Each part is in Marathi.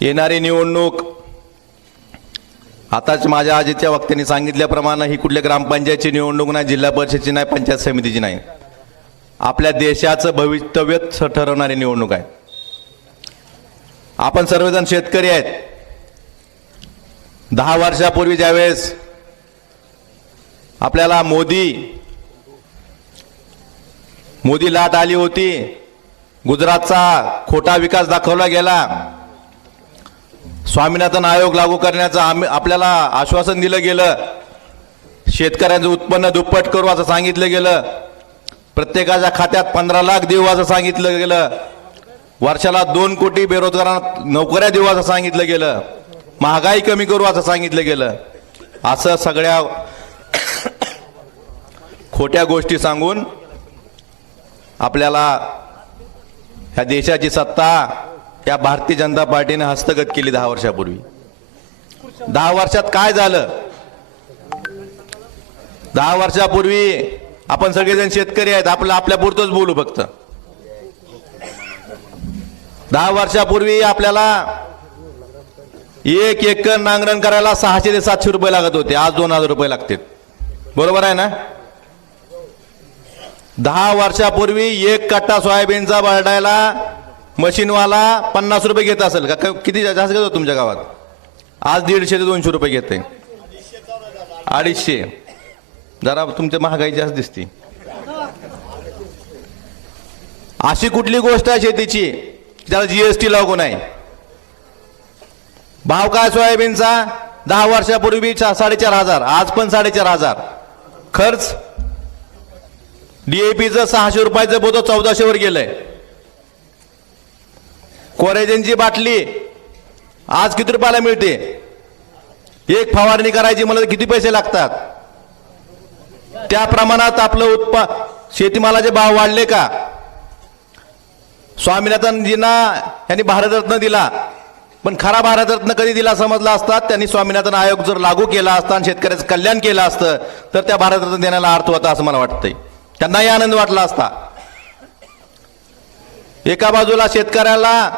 येणारी निवडणूक आताच माझ्या आजीच्या वक्त्यांनी सांगितल्याप्रमाणे ही कुठल्या ग्रामपंचायतची निवडणूक नाही, जिल्हा परिषदेची नाही, पंचायत समितीची नाही, आपल्या देशाचं भवितव्य ठरवणारी निवडणूक आहे। आपण सर्वजण शेतकरी आहेत। 10 वर्षापूर्वी ज्यावेळेस आपल्याला मोदी लाट आली होती, गुजरातचा खोटा विकास दाखवला गेला, स्वामीनाथन आयोग लागू करण्याचं आपल्याला आश्वासन दिलं गेलं, शेतकऱ्यांचं उत्पन्न दुप्पट करू असं सांगितलं गेलं, प्रत्येकाच्या खात्यात 15 लाख देऊ असं सांगितलं गेलं, वर्षाला 2 कोटी बेरोजगारांना नोकऱ्या देऊ असं सांगितलं गेलं, महागाई कमी करू असं सांगितलं गेलं। असं सगळ्या खोट्या गोष्टी सांगून आपल्याला ह्या देशाची सत्ता या भारतीय जनता पार्टीने हस्तगत केली 10 वर्षापूर्वी। 10 वर्षात काय झालं? 10 वर्षापूर्वी आपण सगळेजण शेतकरी आहेत, आपल्या पुरतच बोलू फक्त। 10 वर्षापूर्वी आपल्याला 1 एकर नांगरण करायला 600 ते 700 रुपये लागत होते, आज 2000 रुपये लागतात, बरोबर आहे ना? 10 वर्षापूर्वी 1 कट्टा सोयाबीनचा भरडायला मशीनवाला 50 रुपये घेत असेल का? किती जास्त घेतो तुमच्या गावात? आज 150 ते 200 रुपये घेते, 250। जरा तुमच्या महागाई जास्त दिसते। अशी कुठली गोष्ट आहे शेतीची त्याला जीएसटी लागू नाही? भाव काय सोयाबीनचा? 10 वर्षापूर्वी 4,500, आज पण 4,500। खर्च डीएपीचं 600 रुपयाचं बोतो 1400 वर गेलंय। कोरेजनची बाटली आज किती रुपयाला मिळते? एक फवारणी करायची मला किती पैसे लागतात? त्या प्रमाणात आपलं शेतीमालाचे भाव वाढले का? स्वामीनाथनजींना यांनी भारतरत्न दिला, पण खरा भारतरत्न कधी दिला समजला असता त्यांनी स्वामीनाथन आयोग जर लागू केला असता आणि शेतकऱ्याचं कल्याण केलं असतं तर त्या भारतरत्न देण्याला अर्थ होता असं मला वाटतंय। त्यांनाही आनंद वाटला असता। एका बाजूला शेतकऱ्याला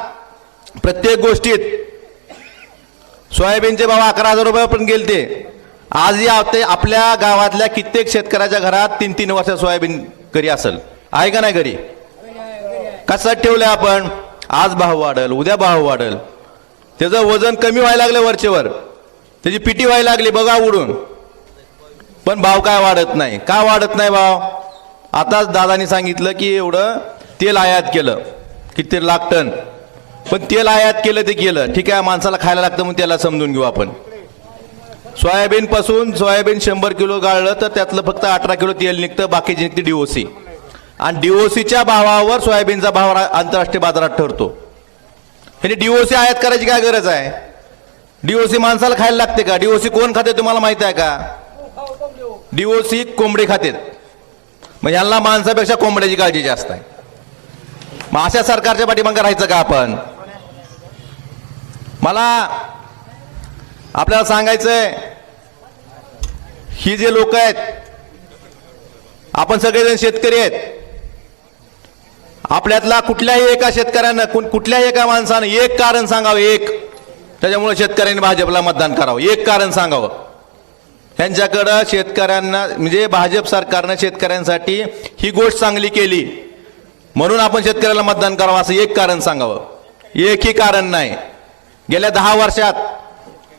प्रत्येक गोष्टीत सोयाबीनचे भाव 11,000 रुपये पण गेलते। आजही आपल्या गावातल्या कित्येक शेतकऱ्याच्या घरात 3-3 वर्ष सोयाबीन घरी असेल, आहे का नाही घरी? कसं ठेवलंय आपण? आज भाव वाढेल, उद्या भाव वाढेल, त्याचं वजन कमी व्हायला लागलं, वरचेवर त्याची पिटी व्हायला लागली बघा उडून, पण भाव काय वाढत नाही? का वाढत नाही भाव? आताच दादानी सांगितलं की एवढं तेल आयात केलं, किती लाख टन, पण तेल आयात केलं ते केलं, ठीक आहे, माणसाला खायला लागतं म्हणून त्याला समजून घेऊ आपण। सोयाबीन 100 किलो गाळलं तर त्यातलं फक्त 18 किलो तेल निघतं, बाकीचे निघते डीओसी, आणि डीओसीच्या भावावर सोयाबीनचा भाव आंतरराष्ट्रीय बाजारात ठरतो। हे डीओसी आयात करायची काय गरज आहे? डीओसी माणसाला खायला लागते का? डीओसी कोण खाते तुम्हाला माहित आहे का? डीओसी कोंबडे खातेत, मग यांना माणसापेक्षा कोंबड्याची काळजी जास्त आहे। मग अशा सरकारच्या पाठीमागे राहायचं का आपण? मला आपल्याला सांगायचंय, ही जे लोक आहेत, आपण सगळेजण शेतकरी आहेत, आपल्यातला कुठल्याही एका शेतकऱ्यानं कुठल्याही एका माणसानं एक कारण सांगावं, एक त्याच्यामुळे शेतकऱ्यांनी भाजपला मतदान करावं, एक कारण सांगावं। त्यांच्याकडं शेतकऱ्यांना म्हणजे भाजप सरकारनं शेतकऱ्यांसाठी ही गोष्ट चांगली केली म्हणून आपण शेतकऱ्याला मतदान करावं असं एक कारण सांगावं। एकही कारण नाही। गेल्या 10 वर्षात,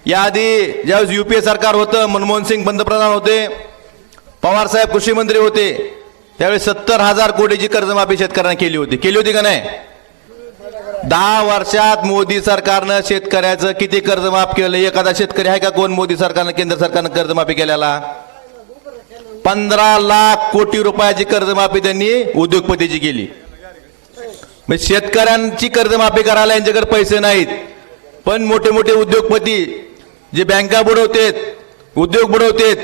याआधी ज्यावेळेस यूपीए सरकार होतं, मनमोहन सिंग पंतप्रधान होते, पवार साहेब कृषी मंत्री होते, त्यावेळेस 70,000 कोटीची कर्जमाफी शेतकऱ्यांना केली होती का नाही? 10 वर्षात मोदी सरकारनं शेतकऱ्याचं किती कर्जमाफ केलं? एखादा शेतकरी आहे का कोण मोदी सरकारनं, केंद्र सरकारनं कर्जमाफी केल्याला? 15 लाख कोटी रुपयाची कर्जमाफी त्यांनी उद्योगपतीची केली। म्हणजे शेतकऱ्यांची कर्जमाफी करायला यांच्याकडे पैसे नाहीत, पण मोठे मोठे उद्योगपती जे बँका बुडवतेत, उद्योग बुडवतेत,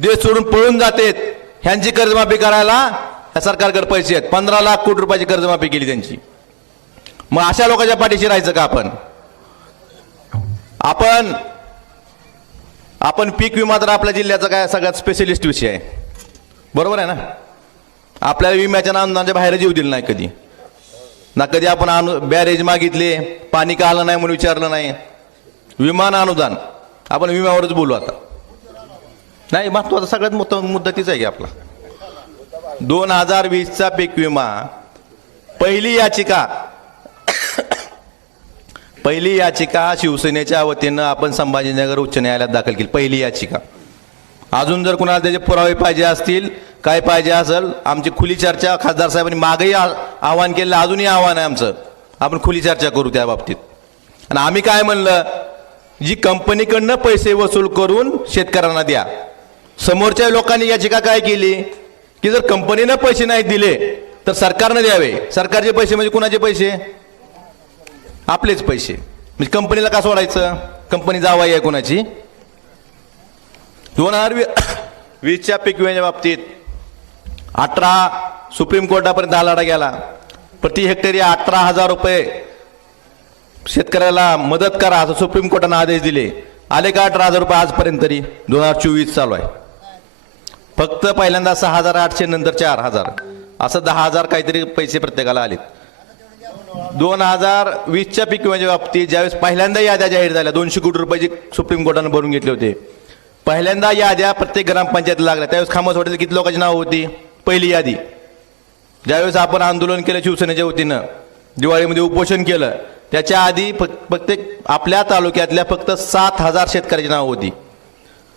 देश सोडून पळून जातेत, ह्यांची कर्जमाफी करायला या सरकारकडे पैसे आहेत। 15 लाख कोटी रुपयाची कर्जमाफी केली त्यांची। मग अशा लोकांच्या पाठीशी राहायचं का आपण? आपण पीक विमा तर आपल्या जिल्ह्याचा काय सगळ्यात स्पेशलिस्ट विषय आहे, बरोबर आहे ना? आपल्याला विम्याच्या नावाच्या बाहेर जीव दिला नाही कधी। ना कधी आपण बॅरेज मागितले, पाणी का आलं नाही म्हणून विचारलं नाही. विमान अनुदान, आपण विम्यावरच बोलू आता. नाही, महत्वाचा सगळ्यात मोठा मुद्दा तीच आहे की आपला 2020चा पीक विमा. पहिली याचिका शिवसेनेच्या वतीनं आपण संभाजीनगर उच्च न्यायालयात दाखल केली. पहिली याचिका. अजून जर कुणाला त्याचे पुरावे पाहिजे असतील, काय पाहिजे असेल, आमची खुली चर्चा खासदार साहेबांनी मागेही आव्हान केलं, अजूनही आव्हान आहे आमचं, आपण खुली चर्चा करू त्या बाबतीत. आणि आम्ही काय म्हणलं, जी कंपनीकडनं पैसे वसूल करून शेतकऱ्यांना द्या. समोरच्या लोकांनी याचिका काय केली की जर कंपनीनं पैसे नाही दिले तर सरकारनं द्यावे. सरकारचे पैसे म्हणजे कुणाचे पैसे? आपलेच पैसे. म्हणजे कंपनीला का सोडायचं? कंपनी जावाई आहे कुणाची? 2020च्या पीक विम्याच्या बाबतीत 18 सुप्रीम कोर्टापर्यंत हा लढा गेला. प्रति हेक्टरी 18,000 रुपये शेतकऱ्याला मदत करा असं सुप्रीम कोर्टानं आदेश दिले. आले का 18,000 रुपये आजपर्यंत? तरी 2024 चालू आहे. फक्त पहिल्यांदा 6,800, नंतर 4,000, असं 10,000 काहीतरी पैसे प्रत्येकाला आले. 2020च्या पीक विम्याच्या बाबतीत ज्यावेळेस पहिल्यांदा याद्या जाहीर झाल्या, 200 कोटी रुपयाची सुप्रीम कोर्टानं भरून घेतले होते. पहिल्यांदा याद्या प्रत्येक ग्रामपंचायतीला लागल्या. त्यावेळेस खामसवाडीतील किती लोकांची नावं होती? पहिली यादी. ज्यावेळेस आपण आंदोलन केलं शिवसेनेच्या वतीनं, दिवाळीमध्ये उपोषण केलं, त्याच्या आधी फक्त आपल्या तालुक्यातल्या फक्त 7,000 शेतकऱ्याची नावं होती.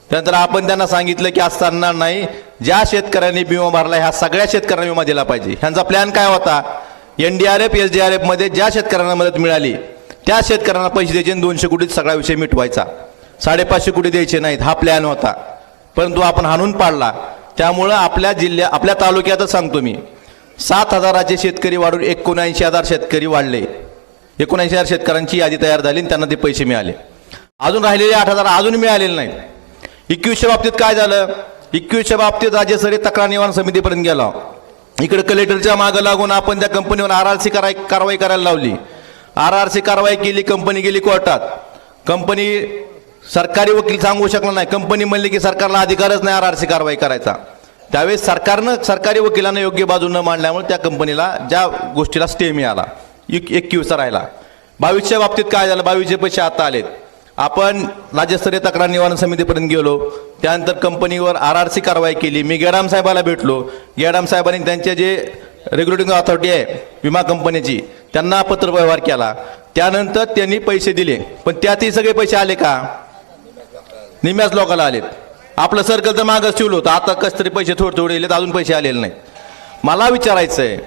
त्यानंतर आपण त्यांना सांगितलं की असं चालणार नाही, ज्या शेतकऱ्यांनी विमा भरला ह्या सगळ्या शेतकऱ्यांना विमा दिला पाहिजे. ह्यांचा प्लॅन काय होता? NDRF SDRF मध्ये ज्या शेतकऱ्यांना मदत मिळाली त्या शेतकऱ्यांना पैसे द्यायचे आणि 200 कोटीत सगळा विषय मिटवायचा. 550 कोटी द्यायचे नाहीत, हा प्लॅन होता. परंतु आपण हाणून पाडला. त्यामुळं आपल्या तालुक्यातच सांगतो मी, 7,000चे शेतकरी वाढून 79,000 शेतकरी वाढले. 79,000 शेतकऱ्यांची यादी तयार झाली आणि त्यांना ते पैसे मिळाले. अजून राहिलेले 8,000 अजून मिळालेले नाहीत. 21च्या बाबतीत काय झालं? 21च्या बाबतीत राज्यस्तरीय तक्रार निवारण समितीपर्यंत गेला. इकडे कलेक्टरच्या मागं लागून आपण त्या कंपनीवर RRC कारवाई करायला लावली. RRC कारवाई केली, कंपनी गेली कोर्टात. कंपनी सरकारी वकील सांगू शकला नाही. कंपनी म्हणली की सरकारला अधिकारच नाही RRC कारवाई करायचा. त्यावेळेस सरकारी वकिलांना योग्य बाजू न मांडल्यामुळे त्या कंपनीला ज्या गोष्टीला स्टे मिळाला. 21चा राहिला. 22च्या बाबतीत काय झालं? 22चे पैसे आता आलेत. आपण राज्यस्तरीय तक्रार निवारण समितीपर्यंत गेलो. त्यानंतर कंपनीवर RRC कारवाई केली. मी गेडाम साहेबाला भेटलो. गेडाम साहेबांनी त्यांचे जे रेग्युलेटिंग अथॉरिटी आहे विमा कंपनीची, त्यांना पत्रव्यवहार केला. त्यानंतर त्यांनी पैसे दिले. पण त्यातही सगळे पैसे आले का? निम्याच लोकांना आलेत. आपलं सर्कल तर मागच ठेवलं होतं. आता कसं तरी पैसे थोडे थोडे येलेत, अजून पैसे आलेले नाहीत. मला विचारायचं आहे,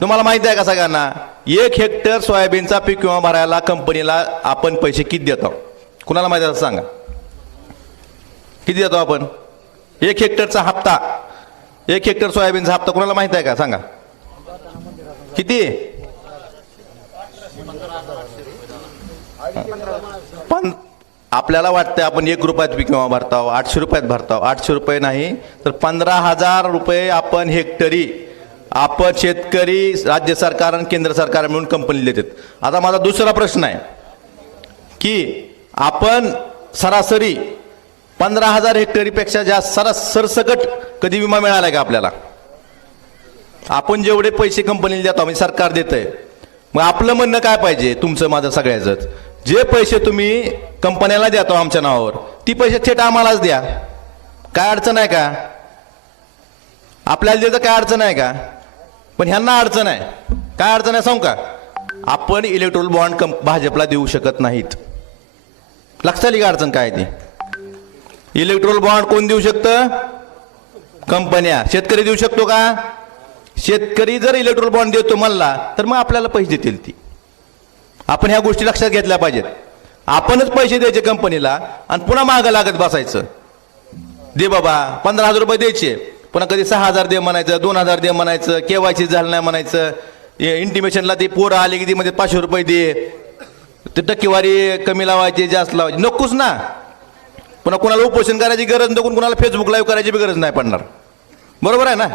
तुम्हाला माहिती आहे का सगळ्यांना, 1 हेक्टर सोयाबीनचा पीक विमा भरायला कंपनीला आपण पैसे किती देतो? कुणाला माहिती आहे सांगा, किती देतो आपण? 1 हेक्टरचा हप्ता, 1 हेक्टर सोयाबीनचा हप्ता कुणाला माहिती आहे का सांगा? किती? पण आपल्याला वाटतं आपण 1 रुपयात पीक विमा भरताव, 800 रुपयात भरताव. 800 रुपये नाही तर 15,000 रुपये आपण हेक्टरी आपण शेतकरी, राज्य सरकार आणि केंद्र सरकार मिळून कंपनीला देतात. आता माझा दुसरा प्रश्न आहे की आपण सरासरी 15,000 हेक्टरीपेक्षा जास्त सरसकट कधी विमा मिळाला का आपल्याला? आपण जेवढे पैसे कंपनीला देतो म्हणजे सरकार देतंय, मग आपलं म्हणणं काय पाहिजे? तुमचं माझं सगळ्याचंच, जे पैसे तुम्ही कंपन्याला देतो आमच्या नावावर ती पैसे थेट आम्हालाच द्या. काय अडचण आहे का? आपल्याला देतं काय अडचण आहे का? पण ह्यांना अडचण आहे. काय अडचण आहे सांगू का? आपण इलेक्ट्रोल बॉन्ड भाजपला देऊ शकत नाहीत. लक्षात आली का अडचण काय ती? इलेक्ट्रोल बॉन्ड कोण देऊ शकतं? कंपन्या. शेतकरी देऊ शकतो का? शेतकरी जर इलेक्ट्रोल बॉन्ड देतो म्हणला तर मग आपल्याला पैसे देतील ती. आपण ह्या गोष्टी लक्षात घेतल्या पाहिजेत. आपणच पैसे द्यायचे कंपनीला आणि पुन्हा मागं लागत बसायचं. दे बाबा 15,000 रुपये द्यायचे, पुन्हा कधी 6,000 दे म्हणायचं, 2,000 दे म्हणायचं, KYC झालं नाही म्हणायचं, इंटिमेशनला ते पोरं आले की ती मध्ये 500 रुपये दे, ते टक्केवारी कमी लावायची जास्त लावायची. नकोच ना. पुन्हा कुणाला उपोषण करायची गरज नको, कुणाला फेसबुक लाईव्ह करायची बी गरज नाही पडणार. बरोबर आहे ना?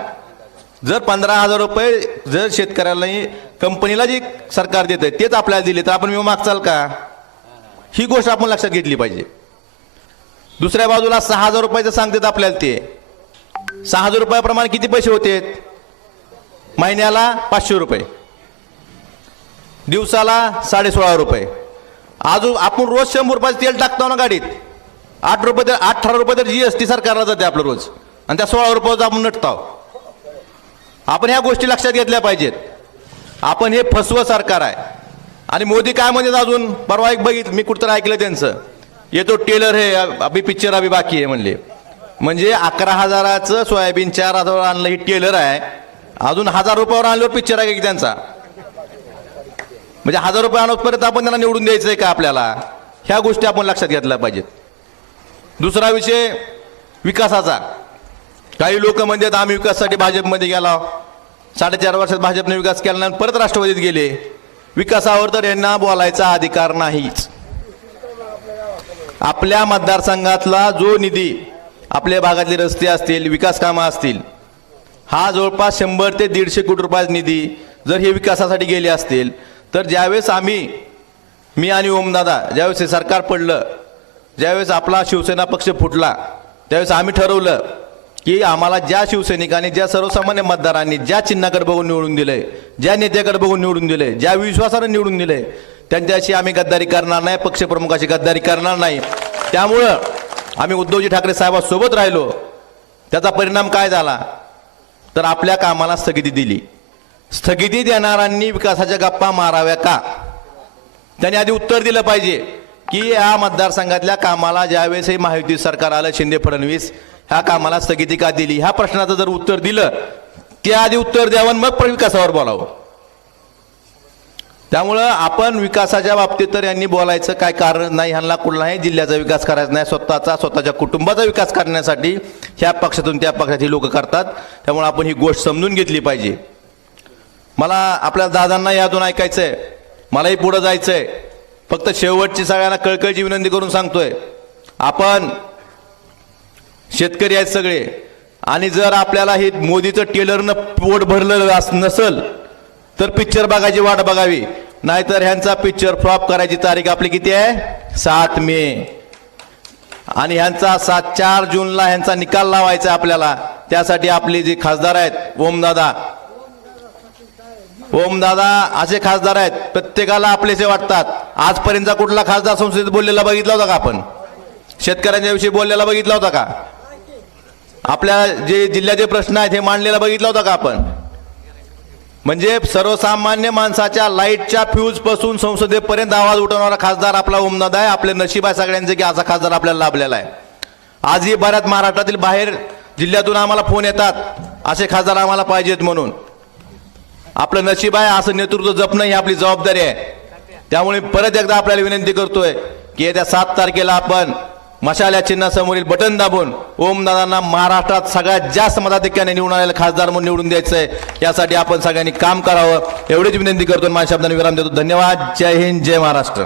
जर 15,000 रुपये जर शेतकऱ्याला कंपनीला जी सरकार देत आहे तेच आपल्याला दिले तर आपण विमा मागचाल का? ही गोष्ट आपण लक्षात घेतली पाहिजे. दुसऱ्या बाजूला 6,000 रुपयाचं सांगतात आपल्याला. ते 6,000 रुपयाप्रमाणे किती पैसे होते? महिन्याला 500 रुपये. दिवसाला 16.5 रुपये. अजून आपण रोज 100 रुपयाचं तेल टाकतो ना गाडीत, 8 रुपये तर 18 रुपये तर GST सरकारला जाते आपलं रोज, आणि त्या 16 रुपयाचं आपण नटतो. आपण ह्या गोष्टी लक्षात घेतल्या पाहिजेत. आपण हे फसवं सरकार आहे. आणि मोदी काय म्हणतात अजून, परवा एक बघितलं मी कुठं ऐकलं त्यांचं, ये तो टेलर है अभी पिक्चर अभी बाकी आहे म्हणले. म्हणजे 11,000चं सोयाबीन 4,000 आणलं, ही टेलर आहे. अजून 1,000 रुपयावर आणल्यावर पिक्चर आहे की त्यांचा. म्हणजे 1,000 रुपये आणोपर्यंत आपण त्यांना निवडून द्यायचंय का आपल्याला? ह्या गोष्टी आपण लक्षात घेतल्या पाहिजेत. दुसरा विषय विकासाचा. काही लोक म्हणतात आम्ही विकासासाठी भाजपमध्ये गेलो, 4.5 वर्षात भाजपने विकास केला नाही, परत राष्ट्रवादीत गेले. विकासावर तर यांना बोलायचा अधिकार नाहीच. आपल्या मतदारसंघातला जो निधी, आपल्या भागातले रस्ते असतील, विकास कामं असतील, हा जवळपास 100 ते 150 कोटी रुपयाचा निधी जर हे विकासासाठी गेले असतील, तर ज्यावेळेस मी आणि ओमदादा ज्यावेळेस हे सरकार पडलं, ज्यावेळेस आपला शिवसेना पक्ष फुटला, त्यावेळेस आम्ही ठरवलं की आम्हाला ज्या शिवसैनिकांनी, ज्या सर्वसामान्य मतदारांनी ज्या चिन्हाकडे बघून निवडून दिलंय, ज्या नेत्याकडे बघून निवडून दिलंय, ज्या विश्वासानं निवडून दिलंय, त्यांच्याशी आम्ही गद्दारी करणार नाही, पक्षप्रमुखाशी गद्दारी करणार नाही. त्यामुळं आम्ही उद्धवजी ठाकरे साहेबांसोबत राहिलो. त्याचा परिणाम काय झाला, तर आपल्या कामाला स्थगिती दिली. स्थगिती देणाऱ्यांनी विकासाच्या गप्पा माराव्या का? त्यांनी आधी उत्तर दिलं पाहिजे की या मतदारसंघातल्या कामाला ज्यावेळेस हे महायुती सरकार आलं, शिंदे फडणवीस, ह्या कामाला स्थगिती का दिली? ह्या प्रश्नाचं जर उत्तर दिलं, त्याआधी उत्तर द्यावं, मग विकासावर बोलावं. त्यामुळं आपण विकासाच्या बाबतीत तर यांनी बोलायचं काय कारण नाही. ह्यांना कुठलाही जिल्ह्याचा विकास करायचा नाही, स्वतःच्या कुटुंबाचा विकास करण्यासाठी ह्या पक्षातून त्या पक्षाची लोक करतात. त्यामुळे आपण ही गोष्ट समजून घेतली पाहिजे. मला आपल्या दादांना यातून ऐकायचंय, मलाही पुढे जायचंय. फक्त शेवटची सगळ्यांना कळकळीची विनंती करून सांगतोय, आपण शेतकरी आहेत सगळे, आणि जर आपल्याला हे मोदीचं टेलरनं पोट भरलं नसल तर पिक्चर बघायची वाट बघावी. नाहीतर ह्यांचा पिक्चर फ्लॉप करायची तारीख आपली किती आहे? 7 मे. आणि ह्यांचा 4 जूनला ह्यांचा निकाल लावायचा आपल्याला. त्यासाठी आपले जे खासदार आहेत, ओमदादा असे खासदार आहेत, प्रत्येकाला आपलेसे वाटतात. आजपर्यंतचा कुठला खासदार संसदेत बोललेला बघितला होता का आपण? शेतकऱ्यांच्या विषयी बोललेला बघितला होता का? आपल्या जे जिल्ह्याचे प्रश्न आहेत हे मांडलेला बघितला होता का आपण? म्हणजे सर्वसामान्य माणसाच्या लाईटच्या फ्यूज पासून संसदेपर्यंत आवाज उठवणारा खासदार आपला ओमदादा आहे. आपले नशीब आहे सगळ्यांचे की असा खासदार आपल्याला लाभलेला आहे. आजही बऱ्याच महाराष्ट्रातील बाहेर जिल्ह्यातून आम्हाला फोन येतात, असे खासदार आम्हाला पाहिजेत म्हणून. आपलं नशीब आहे, असं नेतृत्व जपणं ही आपली जबाबदारी आहे. त्यामुळे परत एकदा आपल्याला विनंती करतोय की येत्या 7 तारखेला आपण मशाल या चिन्हासमोरील बटन दाबून ओमदादांना महाराष्ट्रात सगळ्यात जास्त मताधिक्याने निवडून आलेला खासदार म्हणून निवडून द्यायचंय. यासाठी आपण सगळ्यांनी काम करावं एवढीच विनंती करतो. माझ्या शब्दांनी विराम देतो. धन्यवाद. जय हिंद, जय महाराष्ट्र.